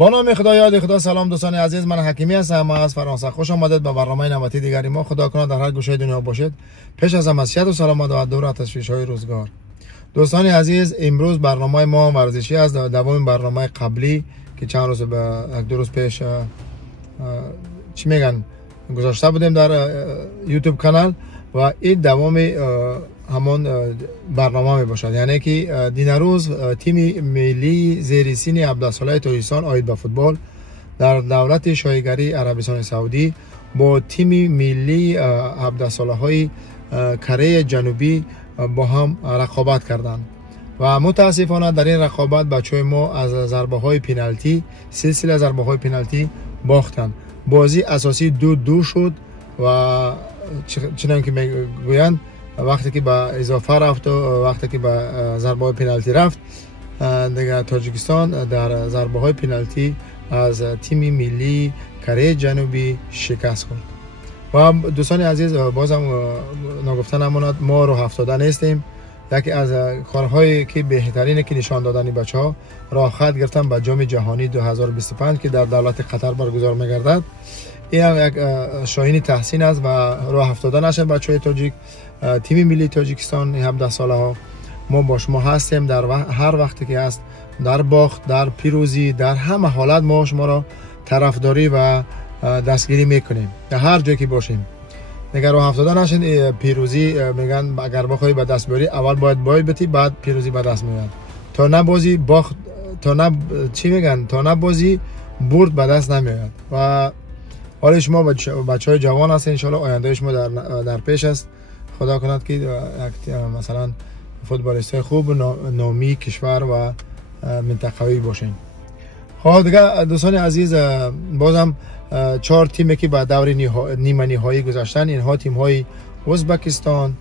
با نام خدا یاد خدا. سلام دوستان عزیز، من حکیمی هستم از فرانسه. خوش آمدید به برنامه نوبتی دیگری ما. خدا کنه در هر گوشه دنیا باشید. پیش از همه صحت و سلامت و دور از تشویش‌های روزگار. دوستان عزیز، امروز برنامه ما ورزشی است. دوام برنامه قبلی که چند روز دو روز پیش چی میگن گذاشته بودیم در یوتیوب کانال و این دوام همون برنامه می باشد. یعنی که دین روز تیم ملی زیر سن 17 ساله تاجیکستان آید به فوتبال در دولت شایگری عربستان سعودی با تیم ملی 17 ساله های کره جنوبی با هم رقابت کردند و متاسفانه در این رقابت بچهای ما از ضربه های پنالتی سلسله ضربه های پنالتی باختند. بازی اساسی 2-2 شد و چنانکه که میگویند وقتی که به اضافه رفت و وقتی که به ضربه های پنالتی رفت دیگه تاجیکستان در ضربه های پنالتی از تیم ملی کره جنوبی شکست خورد. و دوستان عزیز، بازم نگفته نماند ما راه افتاده نیستیم. یکی از کارهایی که بهترینه که نشان دادن بچه‌ها راه خط گرفتن به جام جهانی 2025 که در دولت قطر برگزار می‌گردد. این هم یک شاهین تحسین است و راه افتاده نشه بچه‌های تاجیک. تیم ملی تاجیکستان 17 ساله ها ما با شما هستیم در هر وقتی که است، در باخت، در پیروزی، در همه حالت ما شما را طرفداری و دستگیری میکنیم در هر جایی که باشیم. نگران راه افتاده نشین. پیروزی میگن اگر بخوای به دست بیاری اول باید بتی، بعد پیروزی به دست میاد. تا نبازی باخت، چی میگن، تا نبازی برد به دست نمیاد. و حالا شما بچهای جوان هستین، ان شاء الله آینده شما در پیش است. خدا کند که مثلا فوتبالیست خوب نامی کشور و منطقه‌ای باشین. خب دیگه دوستان عزیز، بازم 4 تیمی که به دور نیمه نهایی گذاشتن، اینها تیم‌های ازبکستان،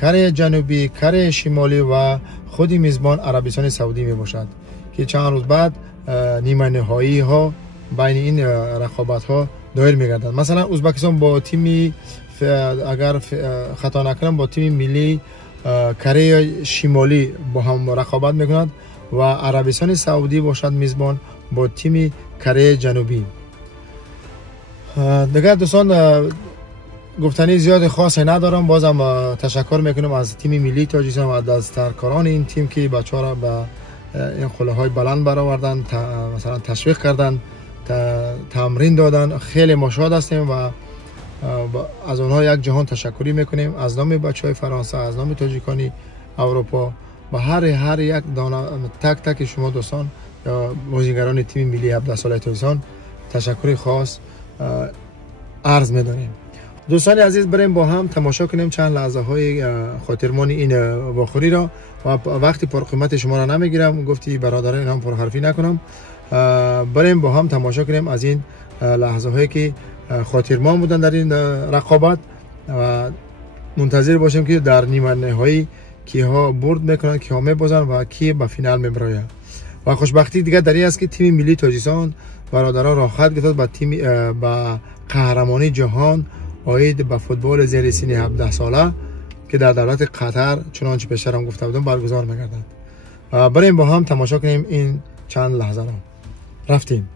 کره جنوبی، کره شمالی و خود میزبان عربستان سعودی می باشد که چند روز بعد نیمه نهایی ها بین این رقابت ها دایر می‌گردد. مثلا ازبکستان با تیم اگر خطا نکنم با تیم ملی کره شمالی با هم رقابت می‌کند و عربستان سعودی باشد میزبان با تیم کره جنوبی. دیگه دوستان گفتنی زیاد خاصی ندارم. بازم تشکر میکنم از تیم ملی تاجیکستان و دستکاران این تیم که بچه‌ها را به این قله‌های بلند برآوردن، مثلا تشویق کردن، تمرین دادن. خیلی ما شاد هستیم و از اونها یک جهان تشکری میکنیم از نام بچهای فرانسه، از نام تاجیکانی اروپا و هر یک دانه تک شما دوستان یا بازیگران تیم ملی 17 ساله تاجیکستان تشکری خاص عرض می‌داریم. دوستان عزیز، بریم با هم تماشا کنیم چند لحظه های خاطرمان این واخوری را و وقتی پر قیمت شما را نمیگیرم، گفتی برادران اینا پر حرفی نکنم. بریم با هم تماشا کنیم از این لحظه هایی که خاطرمان بودن در این رقابت و منتظر باشیم که در نیمه نهایی کیها برد میکنن، کیها میبازن و کی به فینال میبره. و خوشبختی دیگه در این است که تیم ملی تاجیکستان برادران راه خط گرفت به قهرمانی جهان آید به فوتبال زیر سن 17 ساله که در دولت قطر چنانچه پیشتر هم گفته بودم برگزار می‌گردد. بریم با هم تماشا کنیم این چند لحظه را. رفتیم.